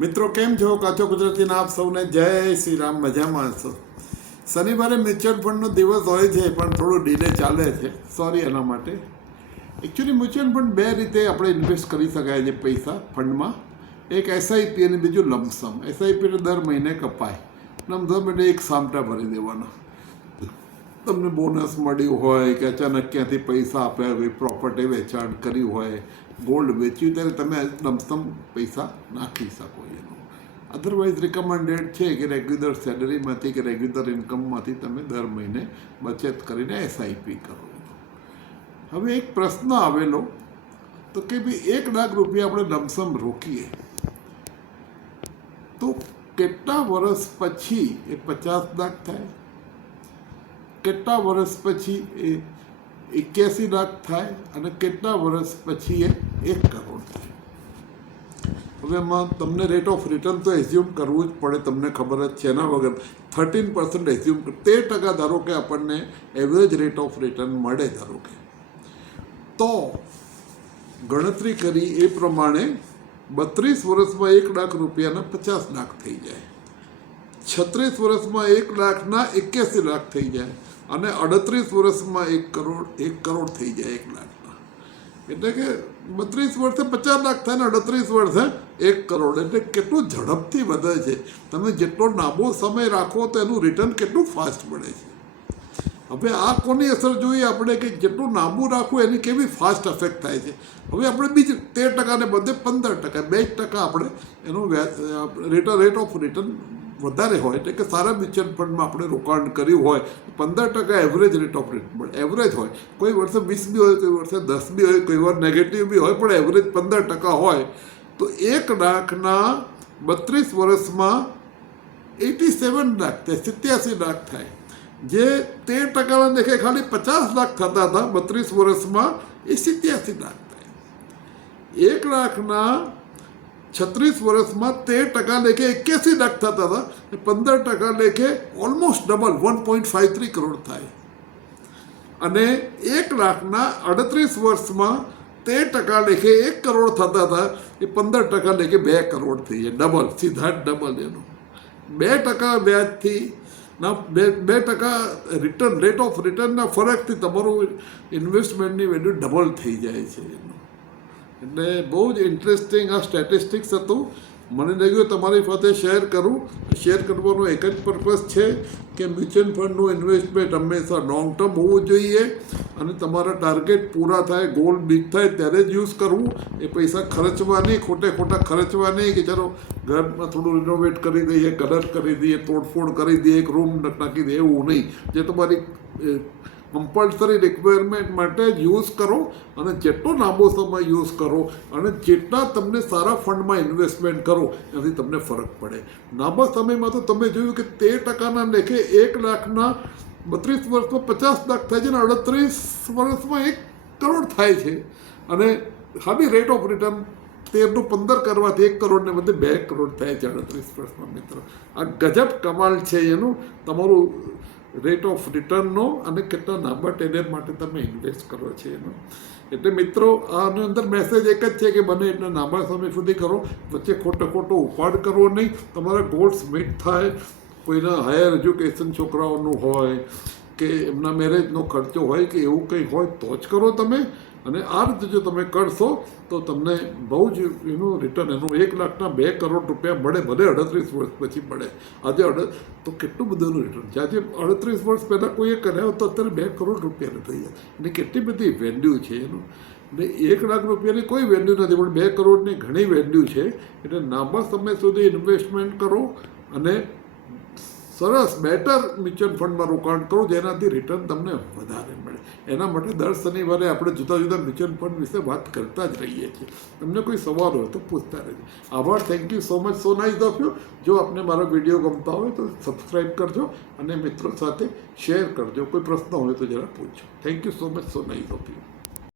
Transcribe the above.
મિત્રો કેમ છો? કાચો ગુજરાતીના આપ સૌને જય શ્રી રામ. મજામાં છો? શનિવારે મ્યુચ્યુઅલ ફંડનો દિવસ હોય છે, પણ થોડું ડીલે ચાલે છે. સોરી એના માટે. એકચ્યુઅલી મ્યુચ્યુઅલ ફંડ બે રીતે આપણે ઇન્વેસ્ટ કરી શકાય છે પૈસા ફંડમાં. એક એસઆઈપી અને બીજું લમસમ. એસઆઈપી દર મહિને કપાય, લમસમ એટલે એક સામટા ભરી દેવાના. તમને બોનસ મળ્યું હોય કે અચાનક ક્યાંથી પૈસા આપ્યા હોય, પ્રોપર્ટી વેચાણ કર્યું હોય, ગોલ્ડ વેચ્યું, ત્યારે તમે લમસમ પૈસા નાખી શકો એનું. અધરવાઇઝ રિકમેન્ડેડ છે કે રેગ્યુલર સેલરીમાંથી કે રેગ્યુલર ઇન્કમમાંથી તમે દર મહિને બચત કરીને એસઆઈપી કરો. હવે એક પ્રશ્ન આવેલો તો કે ભાઈ 1 લાખ રૂપિયા આપણે લમસમ રોકીએ તો કેટલા વર્ષ પછી એ 50 લાખ થાય? કેટલા વર્ષ પછી એ 81 લાખ થાય? અને કેટલા વર્ષ પછી એ 1 કરોડ થાય? હવે એમાં તમને રેટ ઓફ રિટર્ન તો એઝ્યુમ કરવું જ પડે, તમને ખબર જ છે. એના વગર 13% એઝ્યુમ 13% ધારો કે આપણને એવરેજ રેટ ઓફ રિટર્ન મળે, ધારો કે, તો ગણતરી કરી એ પ્રમાણે 32 વર્ષમાં 1 લાખ રૂપિયાના 50 લાખ થઈ જાય, 36 વર્ષમાં 1 લાખના 81 લાખ થઈ જાય, અને 38 વર્ષમાં 1 કરોડ થઈ જાય 1 લાખના. એટલે કે 32 વર્ષે 50 લાખ થાય ને 38 વર્ષે 1 કરોડ. એટલે કેટલું ઝડપથી વધે છે. તમે જેટલો લાંબો સમય રાખો તો એનું રિટર્ન કેટલું ફાસ્ટ મળે છે. હવે આ કોની અસર જોઈએ આપણે કે જેટલું લાંબુ રાખવું એની કેવી ફાસ્ટ અફેક્ટ થાય છે. હવે આપણે બીજું 13%ને બદલે 15%, 2% આપણે એનું રેટ ઓફ રિટર્ન વધારે હોય, એટલે કે સારા મ્યુચ્યુઅલ ફંડમાં આપણે રોકાણ કર્યું હોય 15% એવરેજ રેટ ઓફ રિટર્ન મળે. એવરેજ હોય, કોઈ વર્ષે 20 બી હોય, કોઈ વર્ષે 10 બી હોય, કોઈ વાર નેગેટિવ બી હોય, પણ એવરેજ 15% હોય તો 1 લાખના 32 વર્ષમાં 87 લાખ થાય, 87 લાખ થાય. જે 13%ના દેખે ખાલી 50 લાખ થતા હતા 32 વર્ષમાં, એ 87 લાખ થાય. 1 લાખના 36 વર્ષમાં 13% લેખે 81 લાખ થતા હતા, 15% લેખે ઓલમોસ્ટ ડબલ 1.53 કરોડ થાય. અને 1 લાખના 38 વર્ષમાં 13% લેખે 1 કરોડ થતા હતા, એ 15% લેખે 2 કરોડ થઈ જાય. ડબલ, સીધા જ ડબલ એનું. 2% વ્યાજથી ના 2% રિટર્ન, રેટ ઓફ રિટર્નના ફરકથી તમારું ઇન્વેસ્ટમેન્ટની વેલ્યુ ડબલ થઈ જાય છે એનું. એટલે બહુ જ ઇન્ટરેસ્ટિંગ આ સ્ટેટિસ્ટિક્સ હતું. મને લાગ્યું તમારી સાથે શેર કરું. શેર કરવાનો એક જ પર્પઝ છે કે મ્યુચ્યુઅલ ફંડનું ઇન્વેસ્ટમેન્ટ હંમેશા લોંગ ટર્મ હોવું જોઈએ, અને તમારા ટાર્ગેટ પૂરા થાય, ગોલ બીટ થાય ત્યારે જ યુઝ કરવું. એ પૈસા ખર્ચવા નહીં, ખોટા ખર્ચવા નહીં કે ચાલો ઘરમાં થોડું રિનોવેટ કરી દઈએ, કલર કરી દઈએ, તોડફોડ કરી દઈએ, એક રૂમ નાખી દઈએ, એવું નહીં. જે તમારી કમ્પલસરી રિક્વાયરમેન્ટ માટે જ યુઝ કરો, અને જેટલો લાંબો સમય યુઝ કરો અને જેટલા તમને સારા ફંડમાં ઇન્વેસ્ટમેન્ટ કરો એનાથી તમને ફરક પડે. લાંબા સમયમાં તો તમે જોયું કે 13%ના લેખે 1 લાખના 32 વર્ષમાં 50 લાખ થાય છે, અને 38 વર્ષમાં 1 કરોડ થાય છે. અને ખાલી રેટ ઓફ રિટર્ન 13 નું 15 કરવાથી 1 કરોડને બદલે 2 કરોડ થાય છે 38 વર્ષમાં. મિત્રો, આ ગજબ કમાલ છે એનું, તમારું રેટ ઓફ રિટર્નનો, અને કેટલા લાંબા ટેન્યુર માટે તમે ઇન્વેસ્ટ કરો છો એનો. એટલે મિત્રો, આની અંદર મેસેજ એક જ છે કે બને એટલા લાંબા સમય સુધી કરો, વચ્ચે ખોટો ઉપાડ કરવો નહીં. તમારા ગોલ્સ મીટ થાય, કોઈના હાયર એજ્યુકેશન છોકરાઓનું હોય કે એમના મેરેજનો ખર્ચો હોય કે એવું કંઈ હોય તો જ કરો તમે. અને આ રીતે જો તમે કરશો તો તમને બહુ જ એનું રિટર્ન, એનું 1 લાખના 2 કરોડ રૂપિયા મળે, ભલે 38 વર્ષ પછી મળે. આજે તો કેટલું બધું રિટર્ન છે. આજે 38 વર્ષ પહેલાં કોઈએ કર્યા તો અત્યારે 2 કરોડ રૂપિયાનું થઈ જાય. એટલે કેટલી બધી વેલ્યુ છે એનું. એટલે 1 લાખ રૂપિયાની કોઈ વેલ્યુ નથી, પણ 2 કરોડની ઘણી વેલ્યુ છે. એટલે લાંબા સમય સુધી ઇન્વેસ્ટમેન્ટ કરો અને સરસ બેટર મ્યુચ્યુઅલ ફંડમાં રોકાણ કરો, જેનાથી રિટર્ન તમને વધારે મળે. એના માટે દર શનિવારે આપણે જુદા જુદા મ્યુચ્યુઅલ ફંડ વિશે વાત કરતા જ રહીએ છીએ. તમને કોઈ સવાલ હોય તો પૂછતા રહેજો. આભાર. Thank you so much. So nice of you. જો આપને મારો વિડીયો ગમતા હોય તો સબસ્ક્રાઈબ કરજો અને મિત્રો સાથે શેર કરજો. કોઈ પ્રશ્ન હોય તો જરા પૂછજો. Thank you so much. So nice of you.